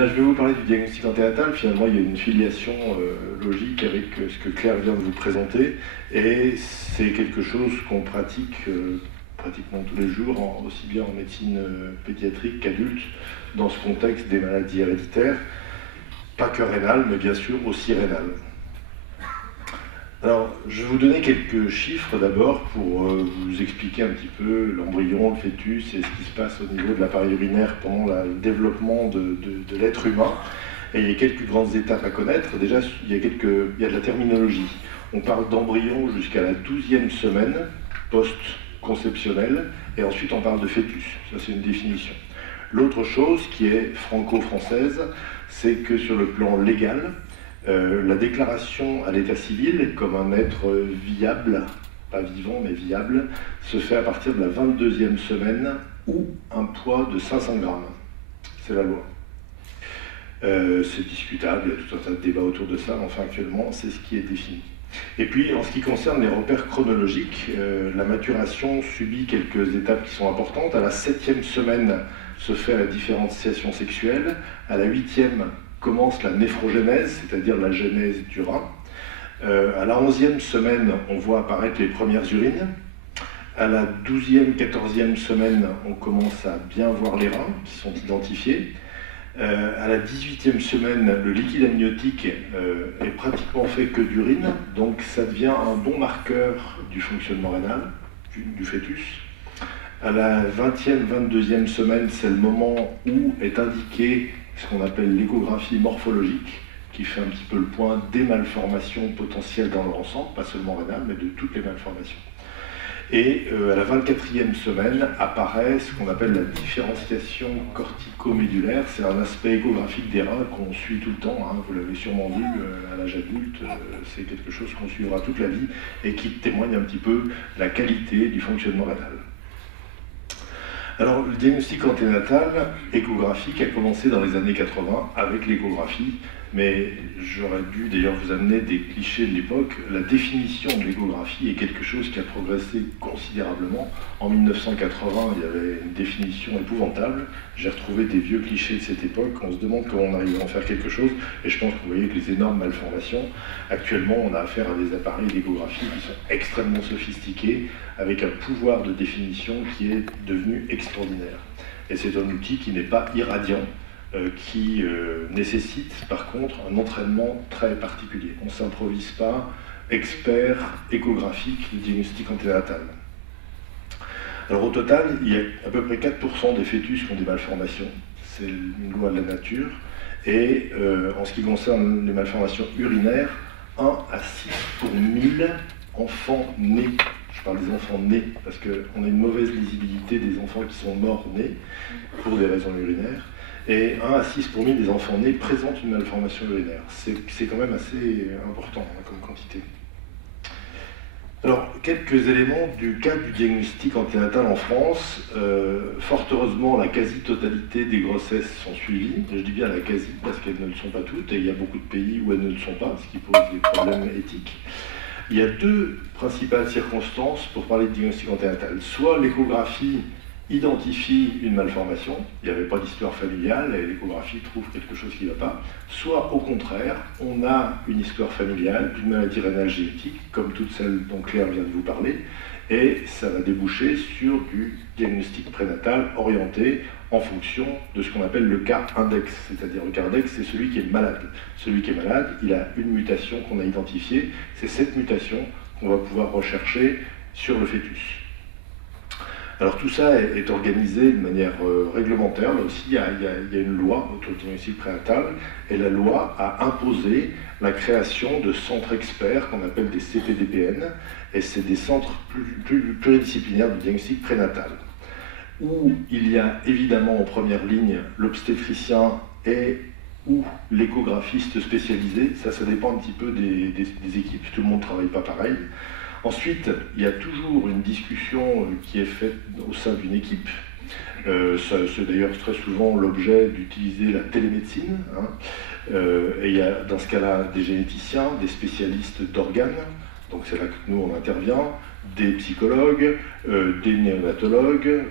bien, je vais vous parler du diagnostic anténatal. Finalement, il y a une filiation logique avec ce que Claire vient de vous présenter, et c'est quelque chose qu'on pratique pratiquement tous les jours, aussi bien en médecine pédiatrique qu'adulte, dans ce contexte des maladies héréditaires, pas que rénales, mais bien sûr aussi rénales. Alors, je vais vous donner quelques chiffres d'abord pour vous expliquer un petit peu l'embryon, le fœtus et ce qui se passe au niveau de l'appareil urinaire pendant le développement de l'être humain. Et il y a quelques grandes étapes à connaître. Déjà, il y a de la terminologie. On parle d'embryon jusqu'à la 12e semaine post-conceptionnelle, et ensuite on parle de fœtus. Ça, c'est une définition. L'autre chose qui est franco-française, c'est que sur le plan légal, la déclaration à l'état civil comme un être viable, pas vivant mais viable, se fait à partir de la 22e semaine ou un poids de 500 grammes. C'est la loi. C'est discutable, il y a tout un tas de débats autour de ça, mais enfin actuellement c'est ce qui est défini. Et puis en ce qui concerne les repères chronologiques, la maturation subit quelques étapes qui sont importantes. À la 7e semaine se fait la différenciation sexuelle, à la 8e commence la néphrogénèse, c'est-à-dire la genèse du rein. À la 11e semaine, on voit apparaître les premières urines. À la 12e, 14e semaine, on commence à bien voir les reins qui sont identifiés. À la 18e semaine, le liquide amniotique est pratiquement fait que d'urine, donc ça devient un bon marqueur du fonctionnement rénal, du fœtus. À la 20e, 22e semaine, c'est le moment où est indiqué ce qu'on appelle l'échographie morphologique, qui fait un petit peu le point des malformations potentielles dans leur ensemble, pas seulement rénales, mais de toutes les malformations. Et à la 24e semaine apparaît ce qu'on appelle la différenciation cortico-médulaire. C'est un aspect échographique des reins qu'on suit tout le temps, hein, vous l'avez sûrement vu à l'âge adulte, c'est quelque chose qu'on suivra toute la vie et qui témoigne un petit peu de la qualité du fonctionnement rénal. Alors, le diagnostic anténatal échographique a commencé dans les années 80 avec l'échographie, mais j'aurais dû d'ailleurs vous amener des clichés de l'époque. La définition de l'échographie est quelque chose qui a progressé considérablement. En 1980, il y avait une définition épouvantable. J'ai retrouvé des vieux clichés de cette époque. On se demande comment on arrive à en faire quelque chose, et je pense que vous voyez que les énormes malformations, actuellement, on a affaire à des appareils d'échographie qui sont extrêmement sophistiqués, avec un pouvoir de définition qui est devenu extraordinaire. Et c'est un outil qui n'est pas irradiant, qui nécessite par contre un entraînement très particulier. On ne s'improvise pas expert échographique du diagnostic anténatal. Alors au total, il y a à peu près 4% des fœtus qui ont des malformations, c'est une loi de la nature, et en ce qui concerne les malformations urinaires, 1 à 6 pour 1000 enfants nés. Je parle des enfants nés, parce qu'on a une mauvaise lisibilité des enfants qui sont morts-nés, pour des raisons urinaires, et 1 à 6 pour 1000 des enfants nés présentent une malformation urinaire. C'est quand même assez important comme quantité. Alors, quelques éléments du cadre du diagnostic anténatal en France. Fort heureusement, la quasi-totalité des grossesses sont suivies. Je dis bien la quasi, parce qu'elles ne le sont pas toutes, et il y a beaucoup de pays où elles ne le sont pas, ce qui pose des problèmes éthiques. Il y a deux principales circonstances pour parler de diagnostic anténatal. Soit l'échographie identifie une malformation, il n'y avait pas d'histoire familiale et l'échographie trouve quelque chose qui ne va pas, soit au contraire, on a une histoire familiale d'une maladie rénale génétique, comme toutes celles dont Claire vient de vous parler, et ça va déboucher sur du diagnostic prénatal orienté en fonction de ce qu'on appelle le cas index, c'est-à-dire le cas index, c'est celui qui est malade. Celui qui est malade, il a une mutation qu'on a identifiée, c'est cette mutation qu'on va pouvoir rechercher sur le fœtus. Alors tout ça est organisé de manière réglementaire. Là aussi, il y a une loi autour du diagnostic prénatal, et la loi a imposé la création de centres experts qu'on appelle des CPDPN, et c'est des centres pluridisciplinaires de diagnostic prénatal, où il y a évidemment en première ligne l'obstétricien et ou l'échographiste spécialisé. Ça dépend un petit peu des équipes, tout le monde ne travaille pas pareil. Ensuite, il y a toujours une discussion qui est faite au sein d'une équipe. C'est d'ailleurs très souvent l'objet d'utiliser la télémédecine. Et il y a dans ce cas-là des généticiens, des spécialistes d'organes, donc c'est là que nous on intervient, des psychologues, des néonatologues,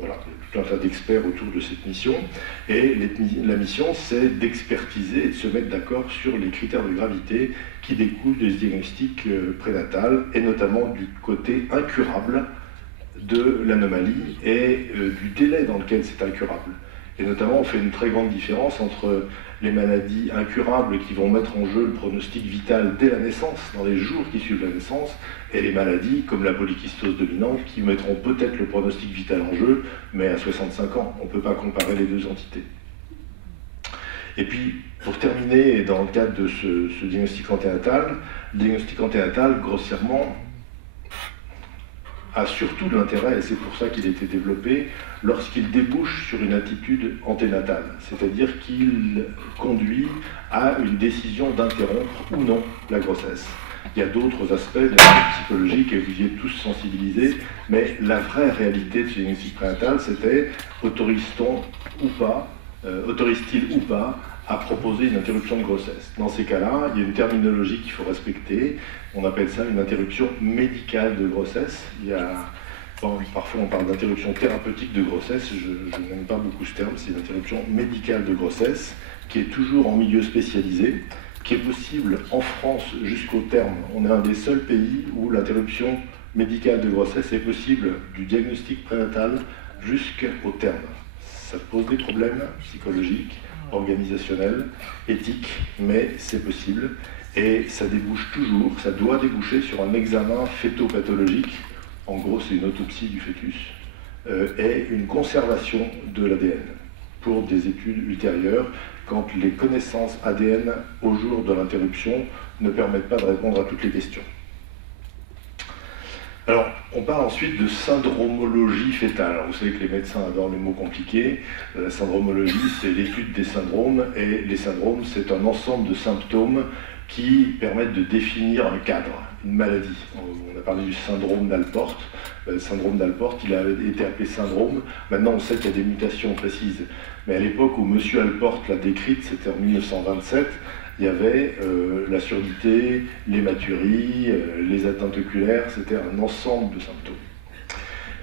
voilà, tout un tas d'experts autour de cette mission. Et la mission, c'est d'expertiser et de se mettre d'accord sur les critères de gravité qui découlent du diagnostic prénatal, et notamment du côté incurable de l'anomalie et du délai dans lequel c'est incurable. Et notamment, on fait une très grande différence entre les maladies incurables qui vont mettre en jeu le pronostic vital dès la naissance, dans les jours qui suivent la naissance, et les maladies comme la polykystose dominante qui mettront peut-être le pronostic vital en jeu, mais à 65 ans. On ne peut pas comparer les deux entités. Et puis, pour terminer, dans le cadre de ce diagnostic anténatal, le diagnostic anténatal, grossièrement, a surtout de l'intérêt, et c'est pour ça qu'il a été développé, lorsqu'il débouche sur une attitude anténatale, c'est-à-dire qu'il conduit à une décision d'interrompre ou non la grossesse. Il y a d'autres aspects de la psychologie et vous y êtes tous sensibilisés, mais la vraie réalité de ce diagnostic prénatal, c'était autorise-t-il ou pas à proposer une interruption de grossesse. Dans ces cas-là, il y a une terminologie qu'il faut respecter. On appelle ça une interruption médicale de grossesse. Parfois on parle d'interruption thérapeutique de grossesse, je n'aime pas beaucoup ce terme, c'est une interruption médicale de grossesse qui est toujours en milieu spécialisé, qui est possible en France jusqu'au terme. On est un des seuls pays où l'interruption médicale de grossesse est possible du diagnostic prénatal jusqu'au terme. Ça pose des problèmes psychologiques, organisationnels, éthiques, mais c'est possible. Et ça débouche toujours, ça doit déboucher sur un examen fœtopathologique, en gros c'est une autopsie du fœtus, et une conservation de l'ADN pour des études ultérieures, quand les connaissances ADN au jour de l'interruption ne permettent pas de répondre à toutes les questions. Alors, on parle ensuite de syndromologie fœtale. Alors, vous savez que les médecins adorent les mots compliqués. La syndromologie, c'est l'étude des syndromes, et les syndromes, c'est un ensemble de symptômes qui permettent de définir un cadre, une maladie. On a parlé du syndrome d'Alport. Le syndrome d'Alport, il a été appelé syndrome. Maintenant, on sait qu'il y a des mutations précises. Mais à l'époque où M. Alport l'a décrite, c'était en 1927, il y avait la surdité, l'hématurie, les atteintes oculaires, c'était un ensemble de symptômes.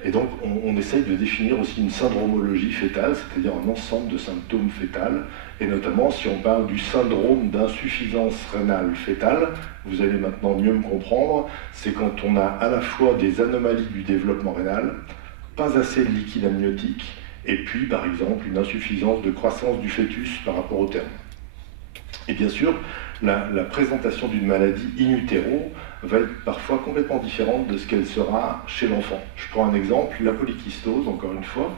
Et donc on essaye de définir aussi une syndromologie fœtale, c'est-à-dire un ensemble de symptômes fœtales, et notamment si on parle du syndrome d'insuffisance rénale fœtale, vous allez maintenant mieux me comprendre, c'est quand on a à la fois des anomalies du développement rénal, pas assez de liquide amniotique, et puis par exemple une insuffisance de croissance du fœtus par rapport au terme. Et bien sûr, la présentation d'une maladie in utero va être parfois complètement différente de ce qu'elle sera chez l'enfant. Je prends un exemple, la polykystose, encore une fois.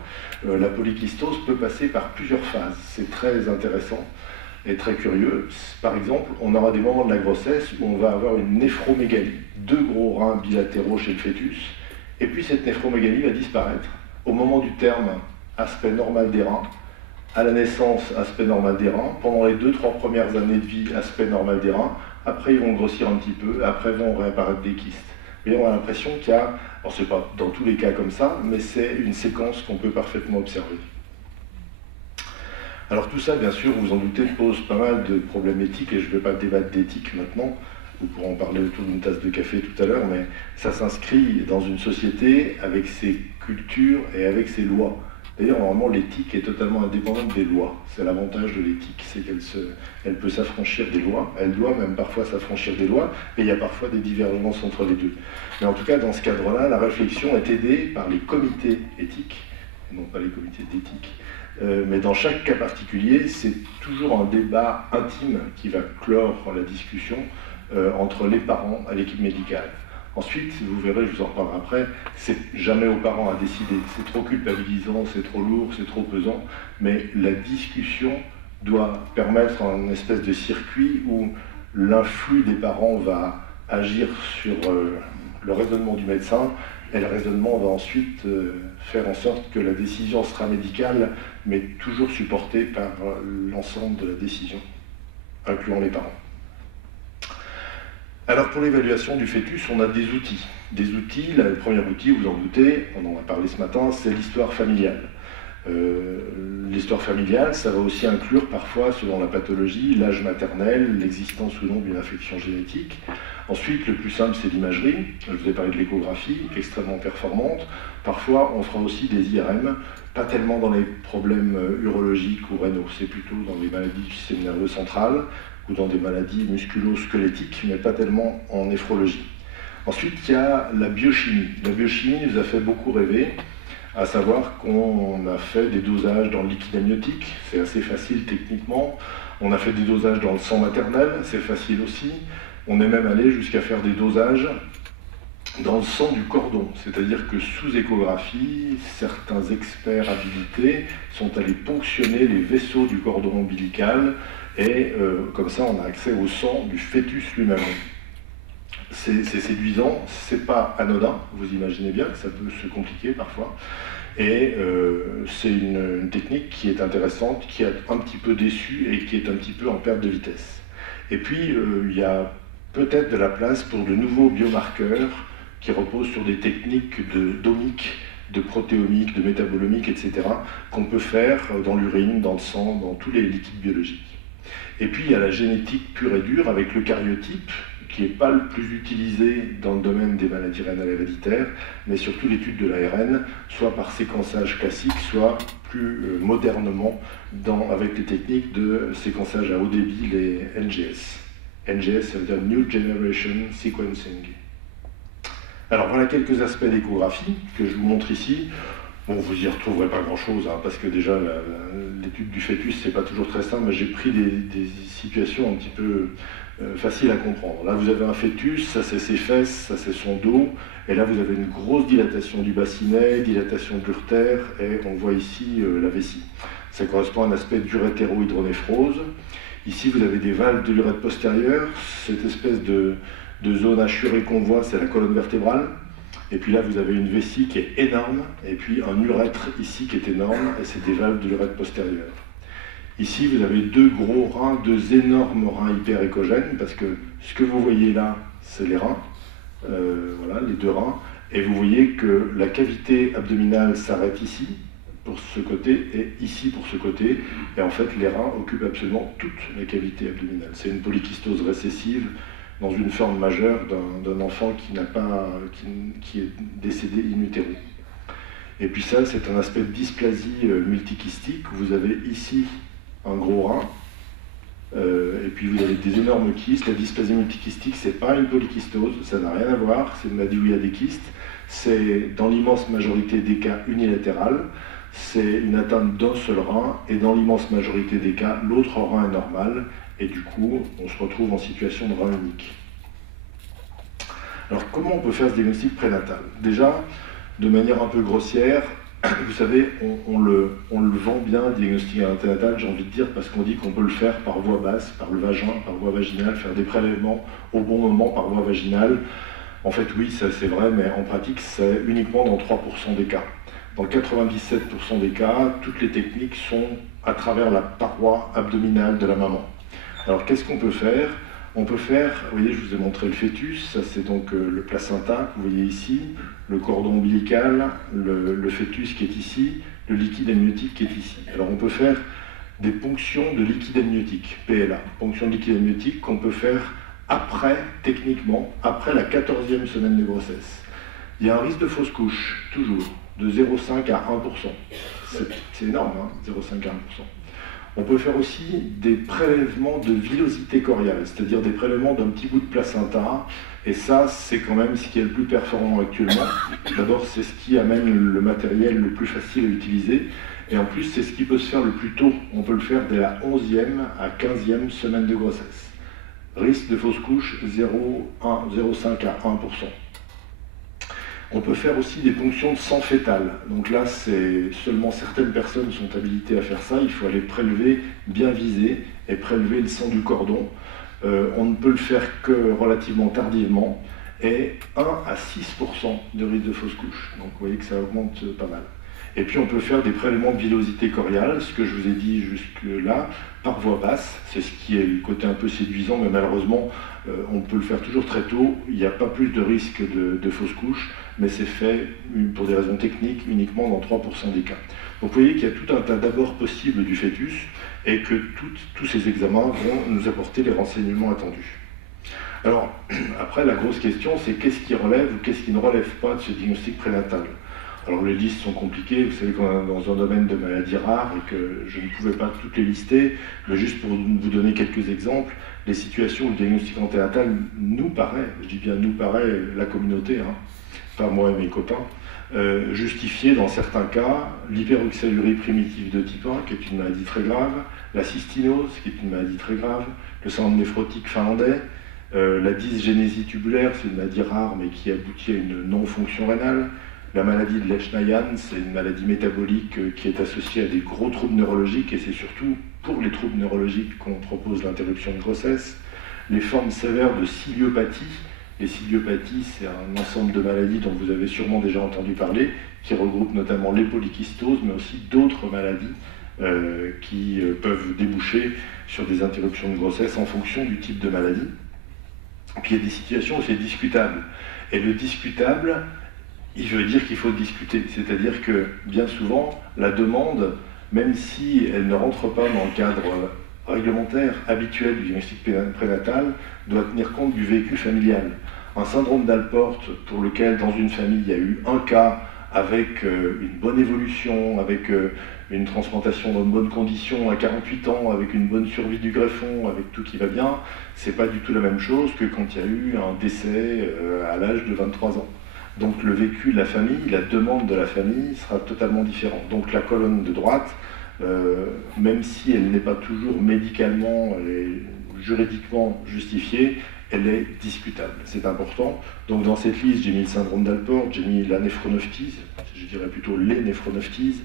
La polykystose peut passer par plusieurs phases. C'est très intéressant et très curieux. Par exemple, on aura des moments de la grossesse où on va avoir une néphromégalie, 2 gros reins bilatéraux chez le fœtus, et puis cette néphromégalie va disparaître. Au moment du terme, aspect normal des reins. À la naissance, aspect normal des reins. Pendant les 2-3 premières années de vie, aspect normal des reins. Après, ils vont grossir un petit peu. Après, vont réapparaître des kystes. Et on a l'impression qu'il y a, alors c'est pas dans tous les cas comme ça, mais c'est une séquence qu'on peut parfaitement observer. Alors tout ça, bien sûr, vous en doutez, pose pas mal de problèmes éthiques, et je ne vais pas débattre d'éthique maintenant. Vous pourrez en parler autour d'une tasse de café tout à l'heure, mais ça s'inscrit dans une société avec ses cultures et avec ses lois. D'ailleurs, normalement, l'éthique est totalement indépendante des lois. C'est l'avantage de l'éthique, c'est qu'elle peut s'affranchir des lois. Elle doit même parfois s'affranchir des lois, et il y a parfois des divergences entre les deux. Mais en tout cas, dans ce cadre-là, la réflexion est aidée par les comités éthiques, non pas les comités d'éthique. Mais dans chaque cas particulier, c'est toujours un débat intime qui va clore la discussion entre les parents et l'équipe médicale. Ensuite, vous verrez, je vous en reparlerai après, c'est jamais aux parents à décider. C'est trop culpabilisant, c'est trop lourd, c'est trop pesant, mais la discussion doit permettre un espèce de circuit où l'influx des parents va agir sur le raisonnement du médecin, et le raisonnement va ensuite faire en sorte que la décision sera médicale, mais toujours supportée par l'ensemble de la décision, incluant les parents. Alors pour l'évaluation du fœtus, on a des outils. Des outils, le premier outil, vous en doutez, on en a parlé ce matin, c'est l'histoire familiale. L'histoire familiale, ça va aussi inclure parfois, selon la pathologie, l'âge maternel, l'existence ou non d'une affection génétique. Ensuite, le plus simple, c'est l'imagerie. Je vous ai parlé de l'échographie, extrêmement performante. Parfois, on fera aussi des IRM, pas tellement dans les problèmes urologiques ou rénaux, c'est plutôt dans les maladies du système nerveux central ou dans des maladies musculo-squelettiques, mais pas tellement en néphrologie. Ensuite, il y a la biochimie. La biochimie nous a fait beaucoup rêver, à savoir qu'on a fait des dosages dans le liquide amniotique, c'est assez facile techniquement. On a fait des dosages dans le sang maternel, c'est facile aussi. On est même allé jusqu'à faire des dosages dans le sang du cordon, c'est-à-dire que sous échographie, certains experts habilités sont allés ponctionner les vaisseaux du cordon ombilical et comme ça on a accès au sang du fœtus lui-même. C'est séduisant, c'est pas anodin, vous imaginez bien que ça peut se compliquer parfois, et c'est une technique qui est intéressante, qui est un petit peu déçue et qui est un petit peu en perte de vitesse. Et puis il y a peut-être de la place pour de nouveaux biomarqueurs qui reposent sur des techniques d'omique, de protéomique, de métabolomique, etc., qu'on peut faire dans l'urine, dans le sang, dans tous les liquides biologiques. Et puis il y a la génétique pure et dure avec le karyotype, qui n'est pas le plus utilisé dans le domaine des maladies rénales héréditaires, mais surtout l'étude de l'ARN, soit par séquençage classique, soit plus modernement avec les techniques de séquençage à haut débit, les NGS. NGS, ça veut dire New Generation Sequencing. Alors voilà quelques aspects d'échographie que je vous montre ici. Bon, vous y retrouverez pas grand-chose, hein, parce que déjà l'étude du fœtus, c'est pas toujours très simple, mais j'ai pris des situations un petit peu faciles à comprendre. Là, vous avez un fœtus, ça c'est ses fesses, ça c'est son dos, et là vous avez une grosse dilatation du bassinet, dilatation de l'urtère, et on voit ici la vessie. Ça correspond à un aspect d'urétéro-hydronéphrose. Ici, vous avez des valves de l'urètre postérieur, cette espèce de zone hachurée qu'on voit, c'est la colonne vertébrale. Et puis là, vous avez une vessie qui est énorme, et puis un urètre ici qui est énorme, et c'est des valves de l'urètre postérieur. Ici, vous avez deux gros reins, deux énormes reins hyperéchogènes, parce que ce que vous voyez là, c'est les reins, voilà, les deux reins, et vous voyez que la cavité abdominale s'arrête ici, pour ce côté, et ici pour ce côté, et en fait, les reins occupent absolument toute la cavité abdominale. C'est une polykystose récessive, dans une forme majeure d'un enfant qui est décédé in utero. Et puis ça, c'est un aspect de dysplasie multikystique. Vous avez ici un gros rein, et puis vous avez des énormes kystes. La dysplasie multikystique, c'est pas une polykystose, ça n'a rien à voir, c'est une maladie où il y a des kystes. C'est dans l'immense majorité des cas unilatéral, c'est une atteinte d'un seul rein, et dans l'immense majorité des cas, l'autre rein est normal, et du coup, on se retrouve en situation de rein unique. Alors, comment on peut faire ce diagnostic prénatal? Déjà, de manière un peu grossière, vous savez, on le vend bien, le diagnostic anténatal, j'ai envie de dire, parce qu'on dit qu'on peut le faire par voie basse, par le vagin, par voie vaginale, faire des prélèvements au bon moment par voie vaginale. En fait, oui, ça c'est vrai, mais en pratique, c'est uniquement dans 3% des cas. Dans 97% des cas, toutes les techniques sont à travers la paroi abdominale de la maman. Alors qu'est-ce qu'on peut faire? On peut faire, vous voyez, je vous ai montré le fœtus, ça c'est donc le placenta que vous voyez ici, le cordon ombilical, le fœtus qui est ici, le liquide amniotique qui est ici. Alors on peut faire des ponctions de liquide amniotique, PLA, ponction de liquide amniotique qu'on peut faire après, techniquement, après la 14e semaine de grossesse. Il y a un risque de fausse couche, toujours, de 0,5 à 1%. C'est énorme, hein, 0,5 à 1%. On peut faire aussi des prélèvements de villosité coriale, c'est-à-dire des prélèvements d'un petit bout de placenta, et ça, c'est quand même ce qui est le plus performant actuellement. D'abord, c'est ce qui amène le matériel le plus facile à utiliser, et en plus, c'est ce qui peut se faire le plus tôt. On peut le faire dès la 11e à 15e semaine de grossesse. Risque de fausse couche, 0,5 à 1%. On peut faire aussi des ponctions de sang fœtal. Donc là, seulement certaines personnes sont habilitées à faire ça. Il faut aller prélever, bien viser, et prélever le sang du cordon. On ne peut le faire que relativement tardivement, et 1 à 6% de risque de fausse couche. Donc vous voyez que ça augmente pas mal. Et puis on peut faire des prélèvements de villosité coriale, ce que je vous ai dit jusque-là, par voie basse. C'est ce qui est le côté un peu séduisant, mais malheureusement, on peut le faire toujours très tôt. Il n'y a pas plus de risque de fausse couche, mais c'est fait pour des raisons techniques uniquement dans 3% des cas. Donc vous voyez qu'il y a tout un tas d'abords possibles du fœtus et que tous ces examens vont nous apporter les renseignements attendus. Alors, après, la grosse question, c'est qu'est-ce qui relève ou qu'est-ce qui ne relève pas de ce diagnostic prénatal? Alors, les listes sont compliquées, vous savez qu'on est dans un domaine de maladies rares et que je ne pouvais pas toutes les lister, mais juste pour vous donner quelques exemples, les situations où le diagnostic anténatal nous paraît, je dis bien nous paraît, la communauté, hein, pas moi et mes copains, justifier dans certains cas l'hyperoxalurie primitive de type 1, qui est une maladie très grave, la cystinose, qui est une maladie très grave, le syndrome néphrotique finlandais, la dysgénésie tubulaire, c'est une maladie rare mais qui aboutit à une non-fonction rénale. La maladie de Lesch-Nyhan, c'est une maladie métabolique qui est associée à des gros troubles neurologiques et c'est surtout pour les troubles neurologiques qu'on propose l'interruption de grossesse. Les formes sévères de ciliopathie. Les ciliopathies, c'est un ensemble de maladies dont vous avez sûrement déjà entendu parler, qui regroupent notamment les polykystoses, mais aussi d'autres maladies qui peuvent déboucher sur des interruptions de grossesse en fonction du type de maladie. Puis il y a des situations où c'est discutable. Et le discutable, il veut dire qu'il faut discuter. C'est-à-dire que bien souvent, la demande, même si elle ne rentre pas dans le cadre réglementaire habituel du diagnostic prénatal, doit tenir compte du vécu familial. Un syndrome d'Alport pour lequel dans une famille il y a eu un cas avec une bonne évolution, avec une transplantation dans de bonnes conditions à 48 ans, avec une bonne survie du greffon, avec tout qui va bien, c'est pas du tout la même chose que quand il y a eu un décès à l'âge de 23 ans. Donc le vécu de la famille, la demande de la famille sera totalement différente. Donc la colonne de droite, même si elle n'est pas toujours médicalement et juridiquement justifiée, elle est discutable. C'est important. Donc dans cette liste, j'ai mis le syndrome d'Alport, j'ai mis la néphronophtise, je dirais plutôt les néphronophthises,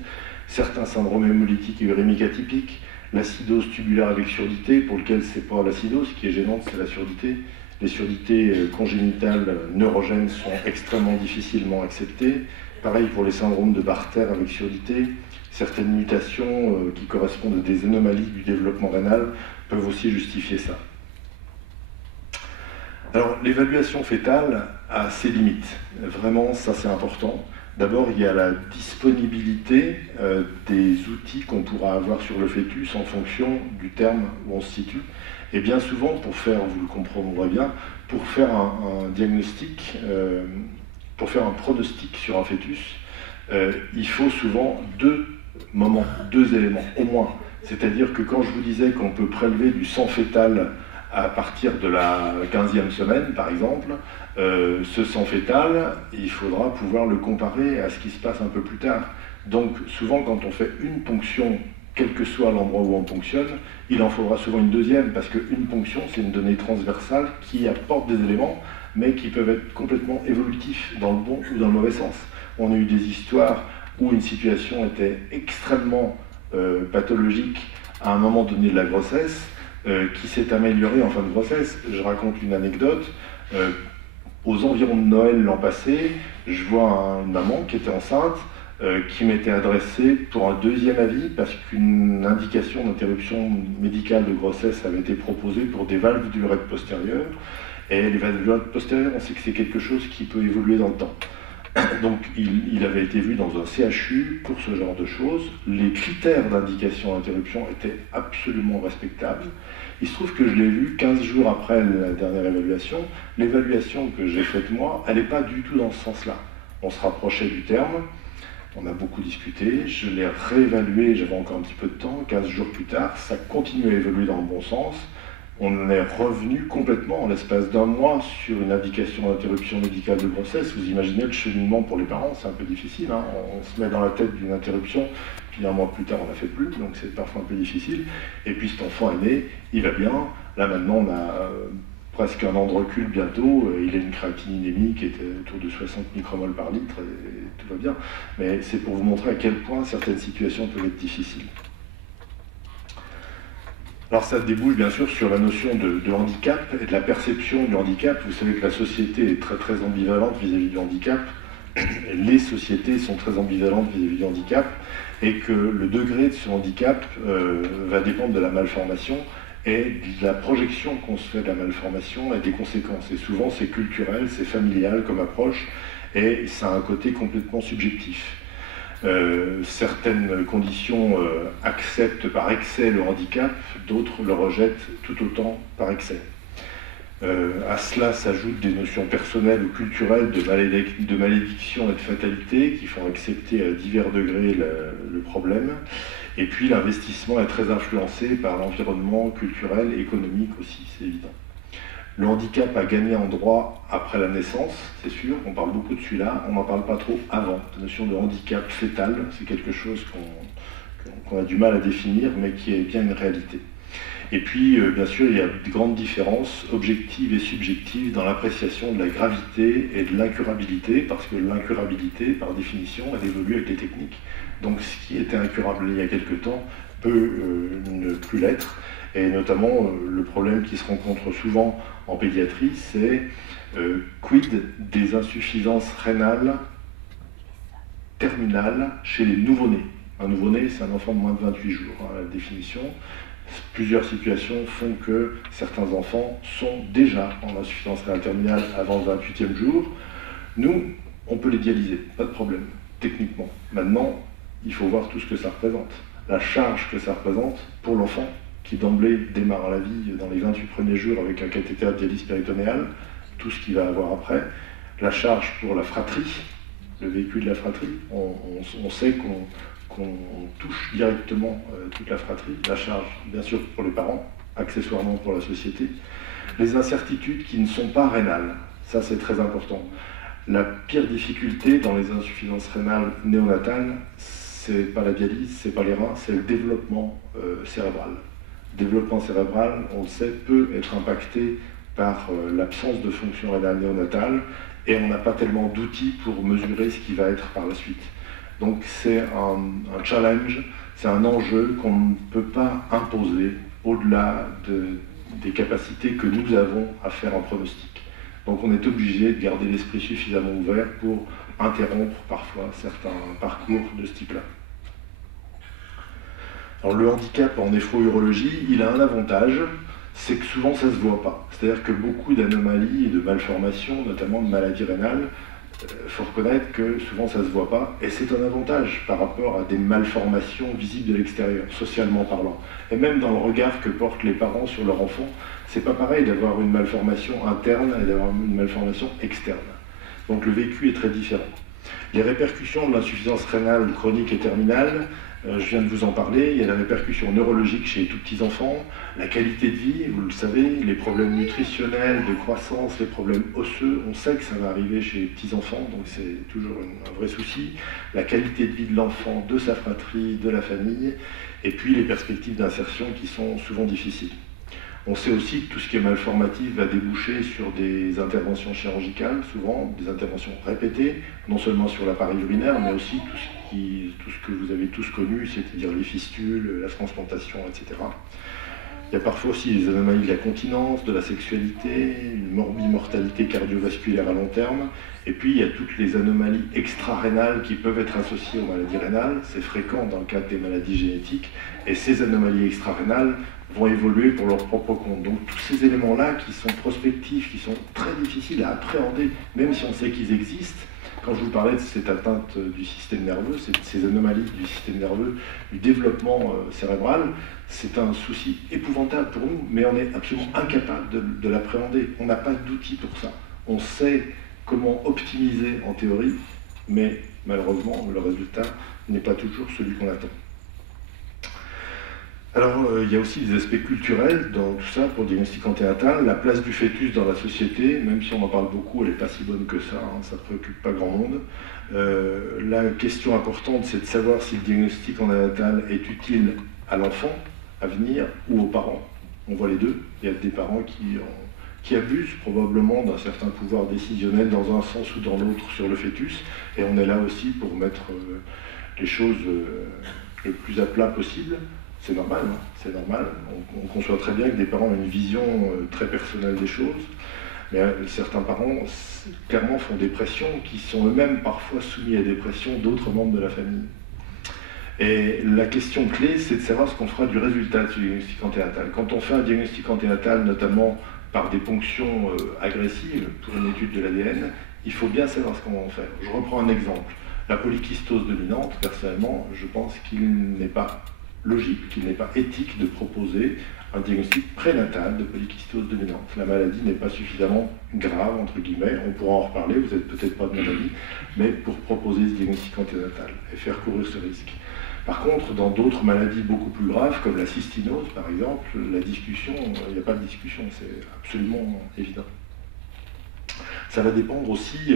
certains syndromes hémolytiques et urémiques atypiques, l'acidose tubulaire avec surdité, pour lequel c'est pas l'acidose qui est gênante, c'est la surdité. Les surdités congénitales neurogènes sont extrêmement difficilement acceptées. Pareil pour les syndromes de Bartter avec surdité. Certaines mutations qui correspondent à des anomalies du développement rénal peuvent aussi justifier ça. Alors, l'évaluation fétale a ses limites. Vraiment, ça c'est important. D'abord, il y a la disponibilité des outils qu'on pourra avoir sur le fœtus en fonction du terme où on se situe. Et bien souvent, pour faire, vous le comprendrez bien, pour faire un diagnostic, pour faire un pronostic sur un fœtus, il faut souvent deux moments, deux éléments, au moins. C'est-à-dire que quand je vous disais qu'on peut prélever du sang fœtal à partir de la 15e semaine, par exemple, ce sang fœtal, il faudra pouvoir le comparer à ce qui se passe un peu plus tard. Donc souvent, quand on fait une ponction, quel que soit l'endroit où on ponctionne, il en faudra souvent une deuxième, parce qu'une ponction, c'est une donnée transversale qui apporte des éléments, mais qui peuvent être complètement évolutifs, dans le bon ou dans le mauvais sens. On a eu des histoires où une situation était extrêmement pathologique à un moment donné de la grossesse, qui s'est améliorée en fin de grossesse. Je raconte une anecdote. Aux environs de Noël l'an passé, je vois une maman qui était enceinte, qui m'était adressée pour un deuxième avis parce qu'une indication d'interruption médicale de grossesse avait été proposée pour des valves d'urètre postérieures. Et les valves d'urètre postérieures, on sait que c'est quelque chose qui peut évoluer dans le temps. Donc il avait été vu dans un CHU pour ce genre de choses. Les critères d'indication d'interruption étaient absolument respectables. Il se trouve que je l'ai vu 15 jours après la dernière évaluation. L'évaluation que j'ai faite moi, elle n'est pas du tout dans ce sens-là. On se rapprochait du terme. On a beaucoup discuté, je l'ai réévalué, j'avais encore un petit peu de temps, 15 jours plus tard, ça continue à évoluer dans le bon sens. On est revenu complètement en l'espace d'un mois sur une indication d'interruption médicale de grossesse. Vous imaginez le cheminement pour les parents, c'est un peu difficile. Hein, on se met dans la tête d'une interruption, puis un mois plus tard on la fait plus, donc c'est parfois un peu difficile. Et puis cet enfant est né, il va bien. Là maintenant on a presque un an de recul bientôt, il a une créatininémie qui était autour de 60 micromoles par litre, et tout va bien. Mais c'est pour vous montrer à quel point certaines situations peuvent être difficiles. Alors ça débouche bien sûr sur la notion de handicap et de la perception du handicap. Vous savez que la société est très très ambivalente vis-à-vis du handicap. Les sociétés sont très ambivalentes vis-à-vis du handicap et que le degré de ce handicap va dépendre de la malformation et de la projection qu'on se fait de la malformation et des conséquences. Et souvent c'est culturel, c'est familial comme approche et ça a un côté complètement subjectif. Certaines conditions acceptent par excès le handicap, d'autres le rejettent tout autant par excès. À cela s'ajoutent des notions personnelles ou culturelles de malédiction et de fatalité qui font accepter à divers degrés le problème. Et puis l'investissement est très influencé par l'environnement culturel et économique aussi, c'est évident. Le handicap a gagné en droit après la naissance, c'est sûr, on parle beaucoup de celui-là, on n'en parle pas trop avant. La notion de handicap fœtal, c'est quelque chose qu'on a du mal à définir, mais qui est bien une réalité. Et puis, bien sûr, il y a de grandes différences objectives et subjectives dans l'appréciation de la gravité et de l'incurabilité, parce que l'incurabilité, par définition, elle évolue avec les techniques. Donc ce qui était incurable il y a quelque temps peut ne plus l'être. Et notamment, le problème qui se rencontre souvent en pédiatrie, c'est quid des insuffisances rénales terminales chez les nouveau-nés. Un nouveau-né, c'est un enfant de moins de 28 jours, hein, la définition. Plusieurs situations font que certains enfants sont déjà en insuffisance rénale terminale avant le 28e jour. Nous, on peut les dialyser, pas de problème, techniquement. Maintenant, il faut voir tout ce que ça représente. La charge que ça représente pour l'enfant, qui d'emblée démarre la vie dans les 28 premiers jours avec un cathéter de dialyse péritonéale, tout ce qu'il va avoir après. La charge pour la fratrie, le véhicule de la fratrie. On sait qu'on touche directement toute la fratrie. La charge, bien sûr, pour les parents, accessoirement pour la société. Les incertitudes qui ne sont pas rénales, ça c'est très important. La pire difficulté dans les insuffisances rénales néonatales, c'est pas la dialyse, c'est pas les reins, c'est le développement cérébral. Le développement cérébral, on le sait, peut être impacté par l'absence de fonction rénale néonatale et on n'a pas tellement d'outils pour mesurer ce qui va être par la suite. Donc c'est un challenge, c'est un enjeu qu'on ne peut pas imposer au-delà des capacités que nous avons à faire un pronostic. Donc on est obligé de garder l'esprit suffisamment ouvert pour interrompre parfois certains parcours de ce type-là. Alors le handicap en néphro-urologie, il a un avantage, c'est que souvent ça ne se voit pas. C'est-à-dire que beaucoup d'anomalies et de malformations, notamment de maladies rénales, il faut reconnaître que souvent ça ne se voit pas, et c'est un avantage par rapport à des malformations visibles de l'extérieur, socialement parlant. Et même dans le regard que portent les parents sur leur enfant, c'est pas pareil d'avoir une malformation interne et d'avoir une malformation externe. Donc le vécu est très différent. Les répercussions de l'insuffisance rénale chronique et terminale, je viens de vous en parler, il y a des répercussions neurologiques chez les tout petits enfants, la qualité de vie, vous le savez, les problèmes nutritionnels, de croissance, les problèmes osseux, on sait que ça va arriver chez les petits enfants, donc c'est toujours un vrai souci, la qualité de vie de l'enfant, de sa fratrie, de la famille, et puis les perspectives d'insertion qui sont souvent difficiles. On sait aussi que tout ce qui est malformatif va déboucher sur des interventions chirurgicales, souvent, des interventions répétées, non seulement sur l'appareil urinaire, mais aussi tout ce que vous avez tous connu, c'est-à-dire les fistules, la transplantation, etc. Il y a parfois aussi des anomalies de la continence, de la sexualité, une morbimortalité cardiovasculaire à long terme, et puis il y a toutes les anomalies extra-rénales qui peuvent être associées aux maladies rénales, c'est fréquent dans le cadre des maladies génétiques, et ces anomalies extra-rénales vont évoluer pour leur propre compte. Donc tous ces éléments-là qui sont prospectifs, qui sont très difficiles à appréhender, même si on sait qu'ils existent. Quand je vous parlais de cette atteinte du système nerveux, ces anomalies du système nerveux, du développement cérébral, c'est un souci épouvantable pour nous, mais on est absolument incapable de l'appréhender. On n'a pas d'outils pour ça. On sait comment optimiser en théorie, mais malheureusement, le résultat n'est pas toujours celui qu'on attend. Alors, il y a aussi des aspects culturels dans tout ça pour le diagnostic anténatal. La place du fœtus dans la société, même si on en parle beaucoup, elle n'est pas si bonne que ça, hein, ça ne préoccupe pas grand monde. La question importante, c'est de savoir si le diagnostic anténatal est utile à l'enfant à venir ou aux parents. On voit les deux. Il y a des parents qui abusent probablement d'un certain pouvoir décisionnel dans un sens ou dans l'autre sur le fœtus. Et on est là aussi pour mettre les choses le plus à plat possible. C'est normal, hein, c'est normal. On conçoit très bien que des parents ont une vision très personnelle des choses, mais certains parents, clairement, font des pressions qui sont eux-mêmes parfois soumis à des pressions d'autres membres de la famille. Et la question clé, c'est de savoir ce qu'on fera du résultat de ce diagnostic anténatal. Quand on fait un diagnostic anténatal, notamment par des ponctions agressives pour une étude de l'ADN, il faut bien savoir ce qu'on va en faire. Je reprends un exemple. La polykystose dominante, personnellement, je pense qu'il n'est pas logique, qu'il n'est pas éthique de proposer un diagnostic prénatal de polykystose dominante. La maladie n'est pas suffisamment grave, entre guillemets, on pourra en reparler, vous n'êtes peut-être pas de maladie, mais pour proposer ce diagnostic anténatal et faire courir ce risque. Par contre, dans d'autres maladies beaucoup plus graves, comme la cystinose par exemple, la discussion, il n'y a pas de discussion, c'est absolument évident. Ça va dépendre aussi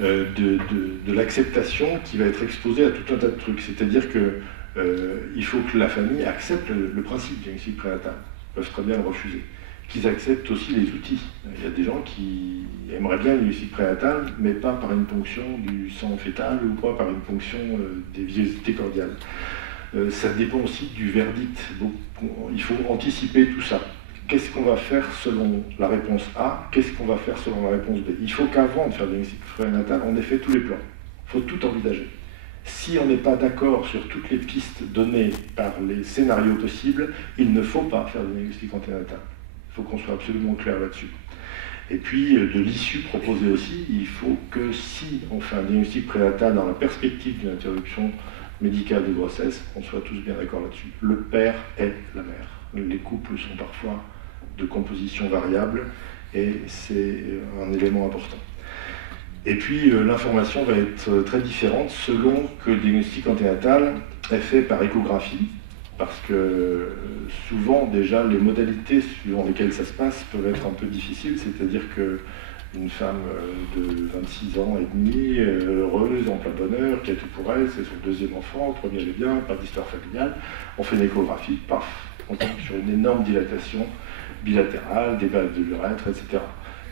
de l'acceptation qui va être exposée à tout un tas de trucs. C'est-à-dire qu'il faut que la famille accepte le principe du diagnostic prénatal. Ils peuvent très bien le refuser. Qu'ils acceptent aussi les outils. Il y a des gens qui aimeraient bien le diagnostic prénatal, mais pas par une ponction du sang fœtal ou pas par une ponction des villosités cordiales. Ça dépend aussi du verdict. Donc, il faut anticiper tout ça. Qu'est-ce qu'on va faire selon la réponse A? Qu'est-ce qu'on va faire selon la réponse B? Il faut qu'avant de faire le diagnostic prénatal, on ait fait tous les plans. Il faut tout envisager. Si on n'est pas d'accord sur toutes les pistes données par les scénarios possibles, il ne faut pas faire de diagnostic anténatal. Il faut qu'on soit absolument clair là-dessus. Et puis, de l'issue proposée aussi, il faut que si on fait un diagnostic prénatal dans la perspective d'une interruption médicale de grossesse, on soit tous bien d'accord là-dessus. Le père est la mère. Les couples sont parfois de composition variable et c'est un élément important. Et puis l'information va être très différente selon que le diagnostic anténatal est fait par échographie, parce que souvent déjà les modalités suivant lesquelles ça se passe peuvent être un peu difficiles, c'est-à-dire qu'une femme de 26 ans et demi, heureuse, en plein bonheur, qui a tout pour elle, c'est son deuxième enfant, le premier allait bien, pas d'histoire familiale, on fait une échographie, paf, on tombe sur une énorme dilatation bilatérale, des valves de l'urètre, etc.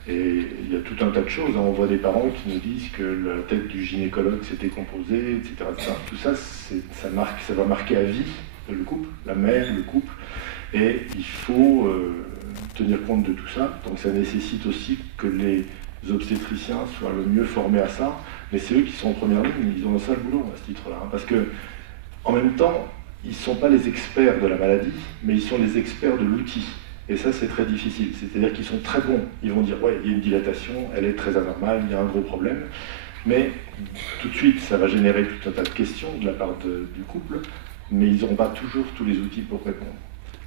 Et il y a tout un tas de choses. On voit des parents qui nous disent que la tête du gynécologue s'est décomposée, etc. Tout ça, ça va marquer à vie le couple, la mère, le couple. Et il faut tenir compte de tout ça. Donc ça nécessite aussi que les obstétriciens soient le mieux formés à ça. Mais c'est eux qui sont en première ligne, ils ont un sale boulot à ce titre-là. Parce que, en même temps, ils ne sont pas les experts de la maladie, mais ils sont les experts de l'outil. Et ça, c'est très difficile. C'est-à-dire qu'ils sont très bons. Ils vont dire, ouais, il y a une dilatation, elle est très anormale, il y a un gros problème. Mais tout de suite, ça va générer tout un tas de questions de la part du couple, mais ils n'auront pas toujours tous les outils pour répondre.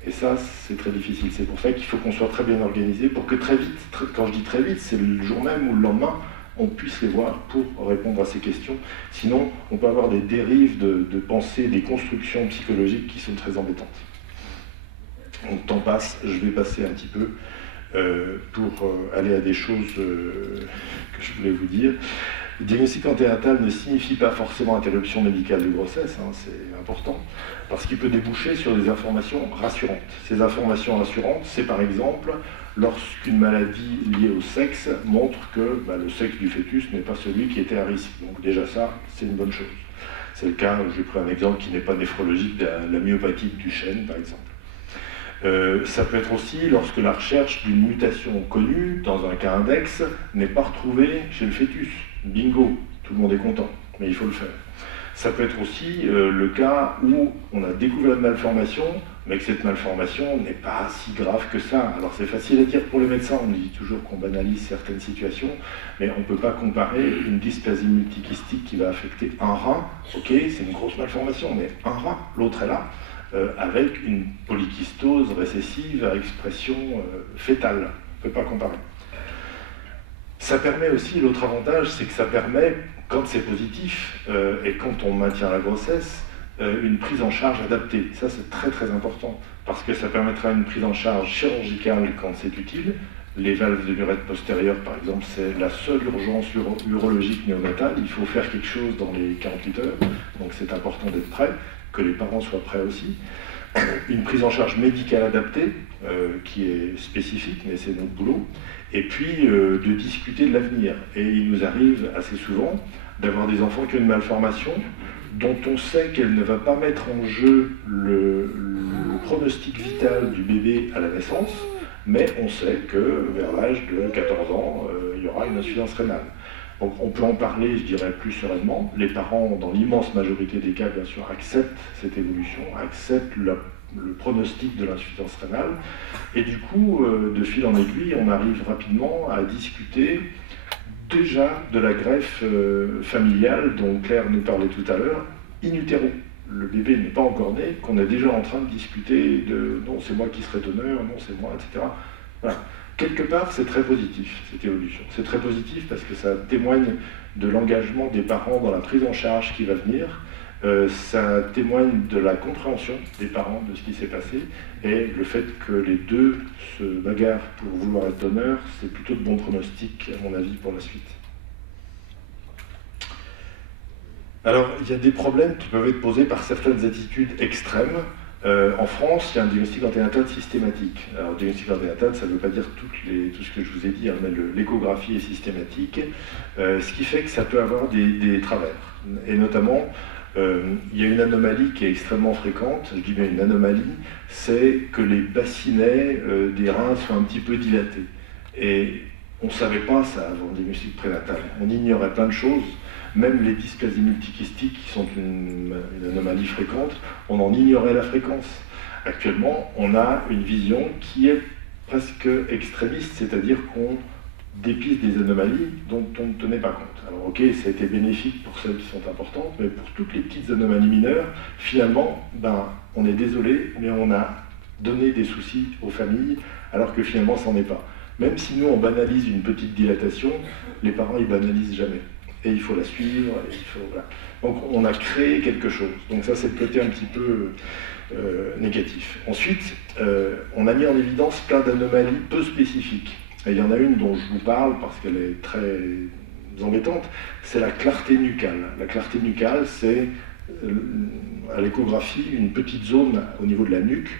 Et ça, c'est très difficile. C'est pour ça qu'il faut qu'on soit très bien organisé pour que très vite, quand je dis très vite, c'est le jour même ou le lendemain, on puisse les voir pour répondre à ces questions. Sinon, on peut avoir des dérives de pensée, des constructions psychologiques qui sont très embêtantes. Donc, le temps passe, je vais passer un petit peu pour aller à des choses que je voulais vous dire. Le diagnostic anténatal ne signifie pas forcément interruption médicale de grossesse, hein, c'est important, parce qu'il peut déboucher sur des informations rassurantes. Ces informations rassurantes, c'est par exemple lorsqu'une maladie liée au sexe montre que le sexe du fœtus n'est pas celui qui était à risque. Donc déjà ça, c'est une bonne chose. C'est le cas, j'ai pris un exemple qui n'est pas néphrologique, de la myopathie du chêne par exemple. Ça peut être aussi lorsque la recherche d'une mutation connue dans un cas index n'est pas retrouvée chez le fœtus. Bingo, tout le monde est content, mais il faut le faire. Ça peut être aussi le cas où on a découvert une malformation, mais que cette malformation n'est pas si grave que ça. Alors c'est facile à dire pour les médecins, on dit toujours qu'on banalise certaines situations, mais on ne peut pas comparer une dysplasie multikystique qui va affecter un rein, ok, c'est une grosse malformation, mais un rein, l'autre est là, avec une polykystose récessive à expression fœtale. On ne peut pas comparer. Ça permet aussi, l'autre avantage, c'est que ça permet, quand c'est positif et quand on maintient la grossesse, une prise en charge adaptée. Ça, c'est très très important, parce que ça permettra une prise en charge chirurgicale quand c'est utile. Les valves de l'urètre postérieure, par exemple, c'est la seule urgence urologique néonatale. Il faut faire quelque chose dans les 48 heures, donc c'est important d'être prêt, que les parents soient prêts aussi. Une prise en charge médicale adaptée, qui est spécifique, mais c'est notre boulot. Et puis de discuter de l'avenir. Et il nous arrive assez souvent d'avoir des enfants qui ont une malformation dont on sait qu'elle ne va pas mettre en jeu le pronostic vital du bébé à la naissance, mais on sait que vers l'âge de 14 ans, il y aura une insuffisance rénale. Donc on peut en parler, je dirais, plus sereinement. Les parents, dans l'immense majorité des cas, bien sûr, acceptent cette évolution, acceptent le pronostic de l'insuffisance rénale. Et du coup, de fil en aiguille, on arrive rapidement à discuter déjà de la greffe familiale dont Claire nous parlait tout à l'heure, in utero. le bébé n'est pas encore né, qu'on est déjà en train de discuter de non, c'est moi qui serai donneur, non, c'est moi, etc. Voilà. Quelque part, c'est très positif, cette évolution. C'est très positif parce que ça témoigne de l'engagement des parents dans la prise en charge qui va venir. Ça témoigne de la compréhension des parents de ce qui s'est passé, et le fait que les deux se bagarrent pour vouloir être donneurs, c'est plutôt de bons pronostics, à mon avis, pour la suite. Alors, il y a des problèmes qui peuvent être posés par certaines attitudes extrêmes. En France, il y a un diagnostic anténatal systématique. Alors, diagnostic anténatal, ça ne veut pas dire tout ce que je vous ai dit, hein, mais l'échographie est systématique, ce qui fait que ça peut avoir des travers. Et notamment, il y a une anomalie qui est extrêmement fréquente, je dis bien une anomalie, c'est que les bassinets des reins sont un petit peu dilatés. Et on ne savait pas ça avant le diagnostic prénatal. On ignorait plein de choses. Même les dysplasies multikystiques, qui sont une anomalie fréquente, on en ignorait la fréquence. Actuellement, on a une vision qui est presque extrémiste, c'est-à-dire qu'on dépiste des anomalies dont on ne tenait pas compte. Alors ok, ça a été bénéfique pour celles qui sont importantes, mais pour toutes les petites anomalies mineures, finalement, on est désolé, mais on a donné des soucis aux familles, alors que finalement, ça n'en est pas. Même si nous, on banalise une petite dilatation, les parents, ils banalisent jamais. Et il faut la suivre, et voilà. Donc on a créé quelque chose. Donc ça, c'est le côté un petit peu négatif. Ensuite, on a mis en évidence plein d'anomalies peu spécifiques. Et il y en a une dont je vous parle parce qu'elle est très embêtante, c'est la clarté nucale. La clarté nucale, c'est à l'échographie une petite zone au niveau de la nuque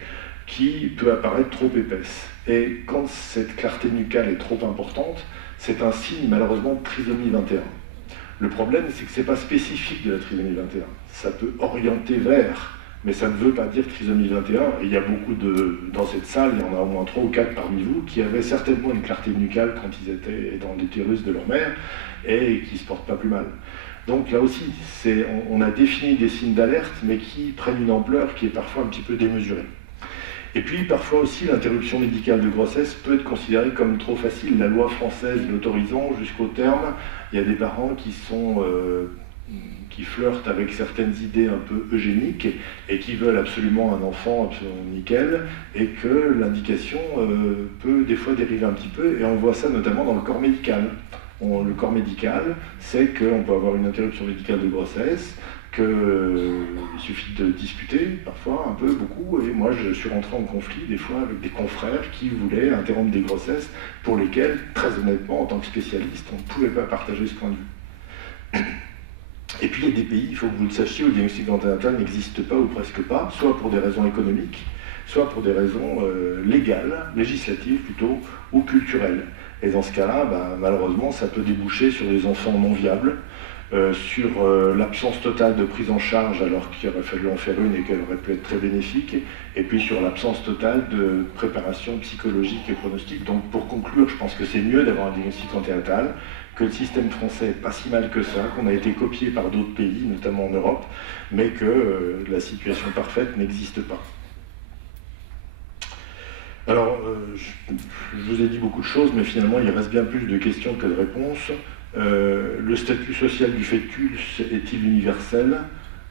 qui peut apparaître trop épaisse. Et quand cette clarté nucale est trop importante, c'est un signe malheureusement de trisomie 21. Le problème, c'est que ce n'est pas spécifique de la trisomie 21. Ça peut orienter vers, mais ça ne veut pas dire trisomie 21. Et il y a beaucoup dans cette salle, il y en a au moins 3 ou 4 parmi vous, qui avaient certainement une clarté nucale quand ils étaient dans l'utérus de leur mère, et qui ne se portent pas plus mal. Donc là aussi, on a défini des signes d'alerte, mais qui prennent une ampleur qui est parfois un petit peu démesurée. Et puis parfois aussi, l'interruption médicale de grossesse peut être considérée comme trop facile, la loi française l'autorisant jusqu'au terme. Il y a des parents qui flirtent avec certaines idées un peu eugéniques et qui veulent absolument un enfant absolument nickel, et que l'indication peut des fois dériver un petit peu, et on voit ça notamment dans le corps médical. Le corps médical, c'est qu'on peut avoir une interruption médicale de grossesse, il suffit de discuter, parfois, un peu, beaucoup, et moi je suis rentré en conflit des fois avec des confrères qui voulaient interrompre des grossesses pour lesquelles, très honnêtement, en tant que spécialiste, on ne pouvait pas partager ce point de vue. Et puis il y a des pays, il faut que vous le sachiez, où le diagnostic anténatal n'existe pas ou presque pas, soit pour des raisons économiques, soit pour des raisons légales, législatives plutôt, ou culturelles. Et dans ce cas-là, malheureusement, ça peut déboucher sur des enfants non viables, sur l'absence totale de prise en charge alors qu'il aurait fallu en faire une et qu'elle aurait pu être très bénéfique, et puis sur l'absence totale de préparation psychologique et pronostique. Donc pour conclure, je pense que c'est mieux d'avoir un diagnostic anténatal, que le système français n'est pas si mal que ça, qu'on a été copié par d'autres pays, notamment en Europe, mais que la situation parfaite n'existe pas. Alors, je vous ai dit beaucoup de choses, mais finalement il reste bien plus de questions que de réponses. Le statut social du fœtus est-il universel?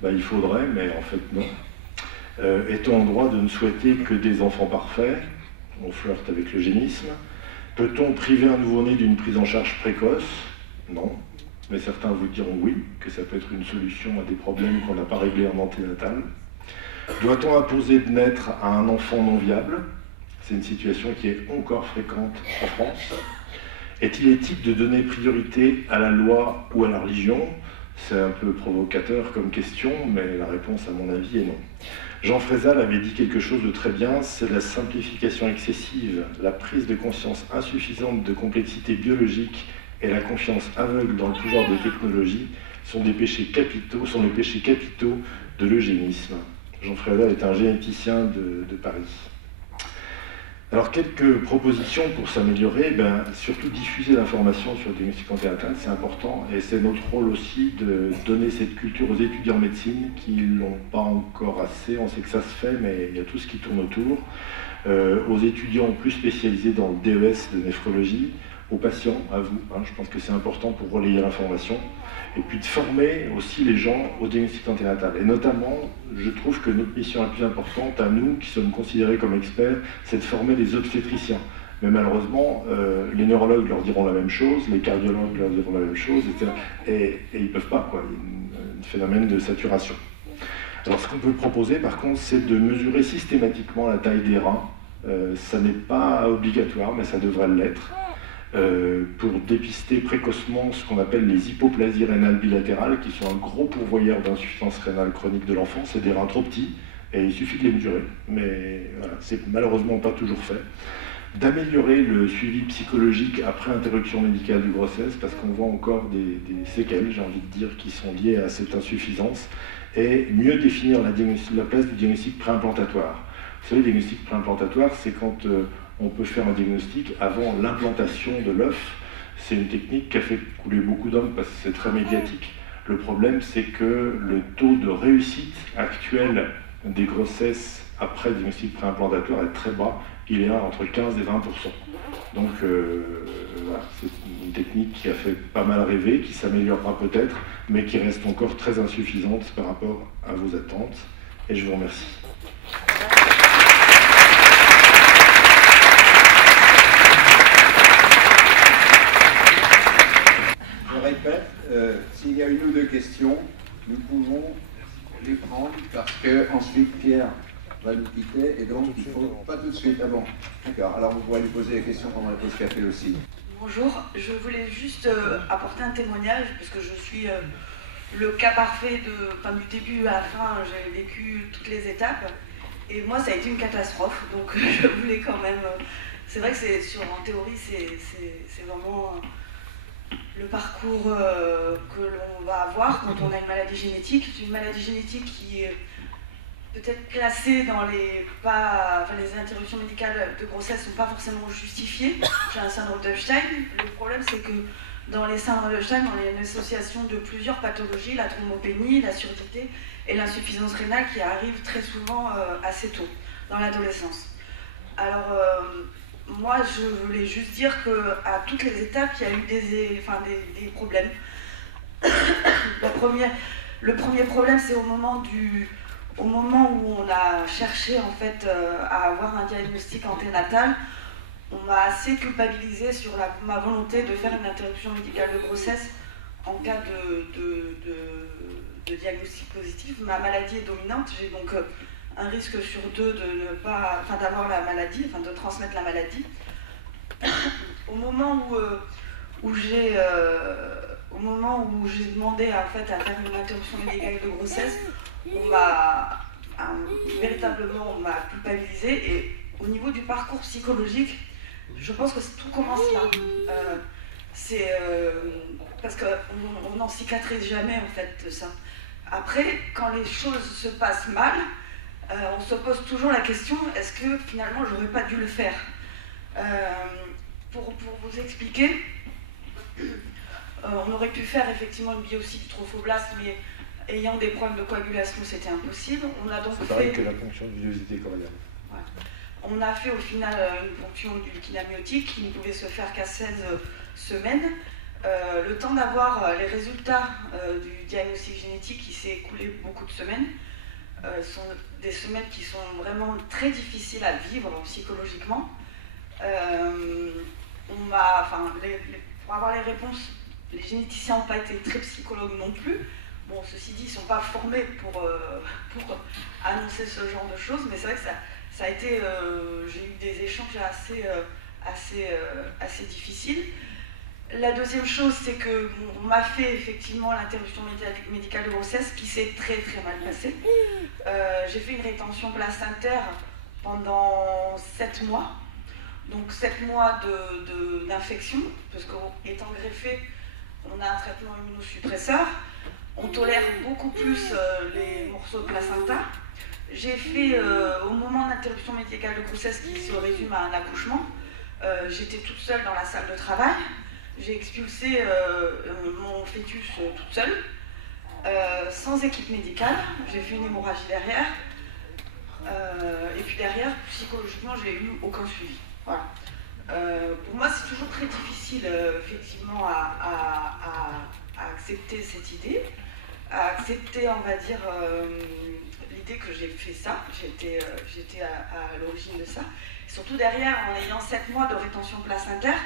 Il faudrait, mais en fait non. Est-on en droit de ne souhaiter que des enfants parfaits? On flirte avec l'eugénisme. Peut-on priver un nouveau-né d'une prise en charge précoce? Non. Mais certains vous diront oui, que ça peut être une solution à des problèmes qu'on n'a pas réglés en anténatal. Doit-on imposer de naître à un enfant non viable? C'est une situation qui est encore fréquente en France. Est-il éthique de donner priorité à la loi ou à la religion? C'est un peu provocateur comme question, mais la réponse, à mon avis, est non. Jean Frézal avait dit quelque chose de très bien, c'est la simplification excessive, la prise de conscience insuffisante de complexité biologique et la confiance aveugle dans le pouvoir des technologies sont les péchés capitaux de l'eugénisme. Jean Frézal est un généticien de Paris. Alors, quelques propositions pour s'améliorer, surtout diffuser l'information sur le diagnostic anténatal, c'est important, et c'est notre rôle aussi de donner cette culture aux étudiants en médecine qui ne l'ont pas encore assez. On sait que ça se fait, mais il y a tout ce qui tourne autour. Aux étudiants plus spécialisés dans le DES de néphrologie, aux patients, à vous. Je pense que c'est important pour relayer l'information. Et puis de former aussi les gens au diagnostic anténatal. Et notamment, je trouve que notre mission la plus importante à nous, qui sommes considérés comme experts, c'est de former les obstétriciens. Mais malheureusement, les neurologues leur diront la même chose, les cardiologues leur diront la même chose, etc. Et ils ne peuvent pas, quoi. Il y a un phénomène de saturation. Alors ce qu'on peut proposer, par contre, c'est de mesurer systématiquement la taille des reins. Ça n'est pas obligatoire, mais ça devrait l'être. Pour dépister précocement ce qu'on appelle les hypoplasies rénales bilatérales, qui sont un gros pourvoyeur d'insuffisance rénale chronique de l'enfant. C'est des reins trop petits, et il suffit de les mesurer. Mais voilà, c'est malheureusement pas toujours fait. D'améliorer le suivi psychologique après interruption médicale de grossesse, parce qu'on voit encore des séquelles, j'ai envie de dire, qui sont liées à cette insuffisance, et mieux définir la place du diagnostic préimplantatoire. Vous savez, le diagnostic préimplantatoire, c'est quand on peut faire un diagnostic avant l'implantation de l'œuf. C'est une technique qui a fait couler beaucoup d'hommes parce que c'est très médiatique. Le problème, c'est que le taux de réussite actuel des grossesses après le diagnostic préimplantatoire est très bas. Il est entre 15 et 20%. Donc voilà, c'est une technique qui a fait pas mal rêver, qui s'améliorera peut-être, mais qui reste encore très insuffisante par rapport à vos attentes. Et je vous remercie. Je répète, s'il y a une ou deux questions, nous pouvons les prendre parce que ensuite Pierre va nous quitter et donc il faut pas tout de suite. Ah bon, d'accord. Alors vous pourrez lui poser des questions pendant la pause café aussi. Bonjour, je voulais juste apporter un témoignage parce que je suis le cas parfait du début à la fin. J'ai vécu toutes les étapes et moi ça a été une catastrophe. Donc je voulais quand même. C'est vrai que en théorie c'est vraiment le parcours que l'on va avoir quand on a une maladie génétique. C'est une maladie génétique qui est peut-être classée dans les interruptions médicales de grossesse ne sont pas forcément justifiées. J'ai un syndrome d'Epstein. Le problème, c'est que dans les syndromes d'Epstein, on a une association de plusieurs pathologies, la thrombopénie, la surdité et l'insuffisance rénale qui arrivent très souvent assez tôt, dans l'adolescence. Alors, moi, je voulais juste dire qu'à toutes les étapes, il y a eu des problèmes. Le premier problème, c'est au moment où on a cherché en fait à avoir un diagnostic anténatal, on m'a assez culpabilisé sur ma volonté de faire une interruption médicale de grossesse en cas de diagnostic positif. Ma maladie est dominante, j'ai donc un risque sur 2 d'avoir la maladie, de transmettre la maladie. Au moment où j'ai demandé en fait à faire une interruption médicale de grossesse, on m'a culpabilisé et au niveau du parcours psychologique, je pense que tout commence là. Parce qu'on n'en cicatrise jamais en fait de ça. Après, quand les choses se passent mal, on se pose toujours la question, est-ce que finalement j'aurais pas dû le faire? Pour vous expliquer, on aurait pu faire effectivement une biopsie du trophoblast, mais ayant des problèmes de coagulation, c'était impossible. On a donc c'est pareil que la ponction de villosité cordiale. Ouais. On a fait au final une ponction du liquide amniotique qui ne pouvait se faire qu'à 16 semaines. Le temps d'avoir les résultats du diagnostic génétique, il s'est écoulé beaucoup de semaines. Ce sont des semaines qui sont vraiment très difficiles à vivre psychologiquement. Pour avoir les réponses, les généticiens n'ont pas été très psychologues non plus. Bon, ceci dit, ils ne sont pas formés pour annoncer ce genre de choses, mais c'est vrai que ça a été... j'ai eu des échanges assez difficiles. La deuxième chose, c'est qu'on m'a fait effectivement l'interruption médicale de grossesse qui s'est très très mal passée. J'ai fait une rétention placentaire pendant 7 mois. Donc 7 mois d'infection, parce qu'étant greffé, on a un traitement immunosuppresseur. On tolère beaucoup plus les morceaux de placenta. J'ai fait, au moment de l'interruption médicale de grossesse qui se résume à un accouchement, j'étais toute seule dans la salle de travail. J'ai expulsé mon fœtus toute seule, sans équipe médicale. J'ai fait une hémorragie derrière. Et puis derrière, psychologiquement, j'ai eu aucun suivi. Voilà. Pour moi, c'est toujours très difficile, effectivement, à accepter cette idée, à accepter, on va dire, l'idée que j'ai fait ça, j'étais à l'origine de ça. Et surtout derrière, en ayant 7 mois de rétention placentaire,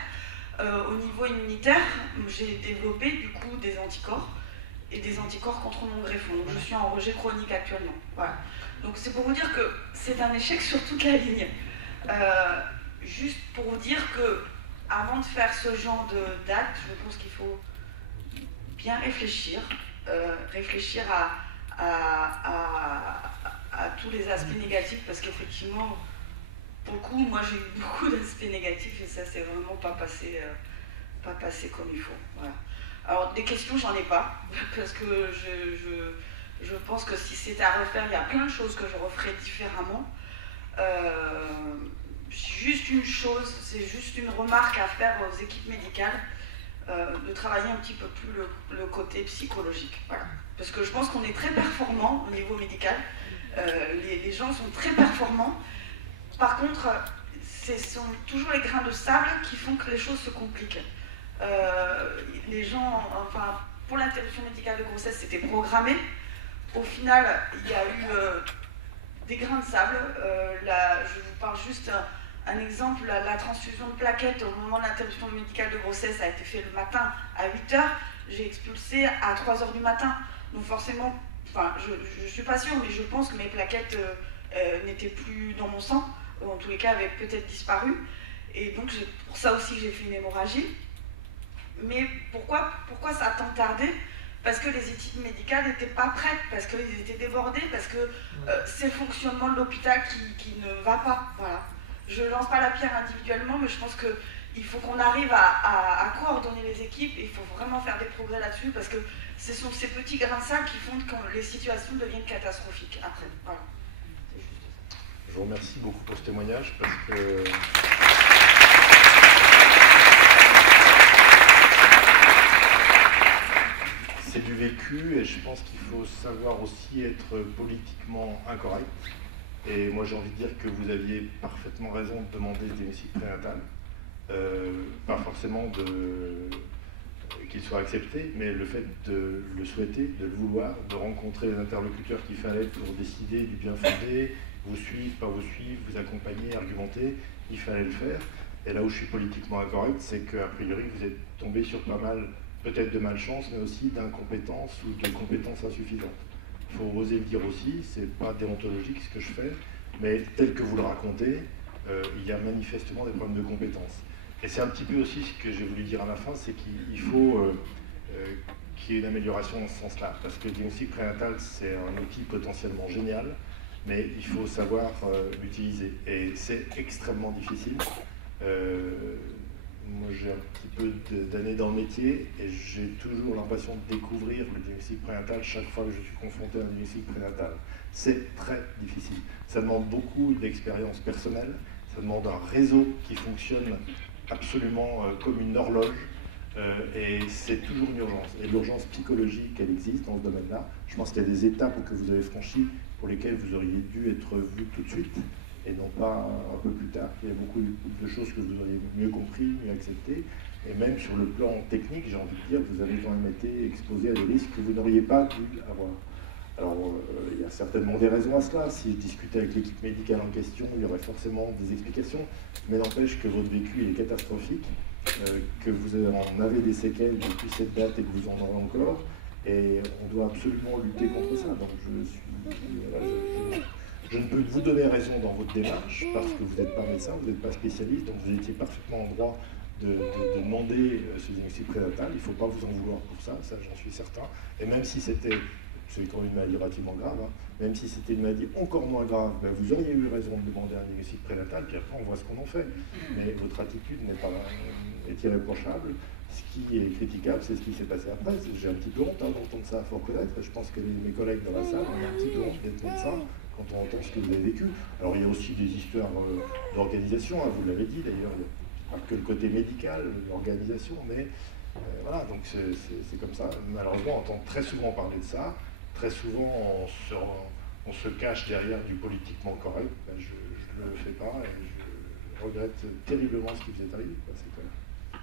au niveau immunitaire, j'ai développé du coup des anticorps et des anticorps contre mon greffon. Donc je suis en rejet chronique actuellement. Voilà. Donc c'est pour vous dire que c'est un échec sur toute la ligne. Juste pour vous dire que avant de faire ce genre d'acte, je pense qu'il faut bien réfléchir, réfléchir à tous les aspects négatifs, parce qu'effectivement, pour le coup, moi j'ai eu beaucoup d'aspects négatifs et ça c'est vraiment pas passé comme il faut. Voilà. Alors des questions, j'en ai pas, parce que je pense que si c'était à refaire, il y a plein de choses que je referais différemment. Juste une chose, c'est juste une remarque à faire aux équipes médicales, de travailler un petit peu plus le côté psychologique. Voilà. Parce que je pense qu'on est très performants au niveau médical, les gens sont très performants. Par contre, ce sont toujours les grains de sable qui font que les choses se compliquent. Les gens, enfin, pour l'interruption médicale de grossesse, c'était programmé. Au final, il y a eu des grains de sable. Je vous parle juste un exemple, la transfusion de plaquettes au moment de l'interruption médicale de grossesse a été faite le matin à 8h, j'ai expulsé à 3h du matin. Donc forcément, enfin, je ne suis pas sûre, mais je pense que mes plaquettes n'étaient plus dans mon sang, ou en tous les cas avaient peut-être disparu. Et donc pour ça aussi j'ai fait une hémorragie. Mais pourquoi ça a tant tardé ? Parce que les équipes médicales n'étaient pas prêtes, parce qu'ils étaient débordés, parce que c'est le fonctionnement de l'hôpital qui ne va pas. Voilà. Je ne lance pas la pierre individuellement, mais je pense qu'il faut qu'on arrive à coordonner les équipes et il faut vraiment faire des progrès là-dessus, parce que ce sont ces petits grains de sable qui font que les situations deviennent catastrophiques après. Voilà. C'est juste ça. Je vous remercie beaucoup pour ce témoignage, parce que... c'est du vécu et je pense qu'il faut savoir aussi être politiquement incorrect. Et moi j'ai envie de dire que vous aviez parfaitement raison de demander le diagnostic prénatal. Pas forcément qu'il soit accepté, mais le fait de le souhaiter, de le vouloir, de rencontrer les interlocuteurs qu'il fallait pour décider du bien fondé, vous suivre, pas vous suivre, vous accompagner, argumenter, il fallait le faire. Et là où je suis politiquement incorrect, c'est qu'a priori vous êtes tombé sur pas mal, peut-être de malchance, mais aussi d'incompétence ou de compétences insuffisantes. Il faut oser le dire aussi, c'est pas déontologique ce que je fais, mais tel que vous le racontez, il y a manifestement des problèmes de compétences. Et c'est un petit peu aussi ce que j'ai voulu dire à la fin, c'est qu'il faut qu'il y ait une amélioration dans ce sens-là, parce que le diagnostic prénatal, c'est un outil potentiellement génial, mais il faut savoir l'utiliser. Et c'est extrêmement difficile. Moi, j'ai un petit peu d'années dans le métier et j'ai toujours l'impression de découvrir le diagnostic prénatal chaque fois que je suis confronté à un diagnostic prénatal. C'est très difficile. Ça demande beaucoup d'expérience personnelle, ça demande un réseau qui fonctionne absolument comme une horloge et c'est toujours une urgence. Et l'urgence psychologique, elle existe dans ce domaine-là. Je pense qu'il y a des étapes que vous avez franchies pour lesquelles vous auriez dû être vu tout de suite, et non pas un peu plus tard. Il y a beaucoup de choses que vous auriez mieux compris, mieux acceptées, et même sur le plan technique, j'ai envie de dire, vous avez quand même été exposé à des risques que vous n'auriez pas dû avoir. Alors, il y a certainement des raisons à cela. Si je discutais avec l'équipe médicale en question, il y aurait forcément des explications, mais n'empêche que votre vécu il est catastrophique, que vous en avez des séquelles depuis cette date et que vous en aurez encore, et on doit absolument lutter contre ça. Donc, je ne peux vous donner raison dans votre démarche, parce que vous n'êtes pas médecin, vous n'êtes pas spécialiste, donc vous étiez parfaitement en droit de demander ce diagnostic prénatal. Il ne faut pas vous en vouloir pour ça, j'en suis certain. Et même si c'était, c'est quand même une maladie relativement grave, hein, même si c'était une maladie encore moins grave, ben vous auriez eu raison de demander un diagnostic prénatal, puis après on voit ce qu'on en fait. Mais votre attitude est irréprochable. Ce qui est critiquable, c'est ce qui s'est passé après. J'ai un petit peu honte d'entendre ça, il faut reconnaître. Je pense que mes collègues dans la salle ont un petit peu honte d'être médecin quand on entend ce que vous avez vécu. Alors il y a aussi des histoires d'organisation, hein, vous l'avez dit d'ailleurs, il n'y a pas que le côté médical, l'organisation, mais voilà, donc c'est comme ça. Malheureusement, on entend très souvent parler de ça, très souvent on se cache derrière du politiquement correct. Ben, je ne le fais pas et regrette terriblement ce qui vous est arrivé, c'est clair.